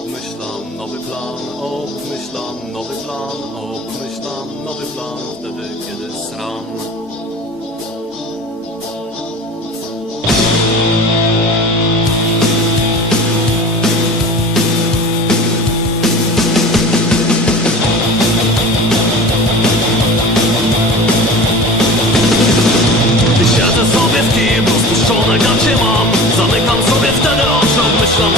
obmyślam nowy plan, obmyślam nowy plan, obmyślam nowy plan, wtedy kiedy sram. Siedzę sobie w kiblu, spuszczone gacie mam, zamykam sobie wtedy oczy, obmyślam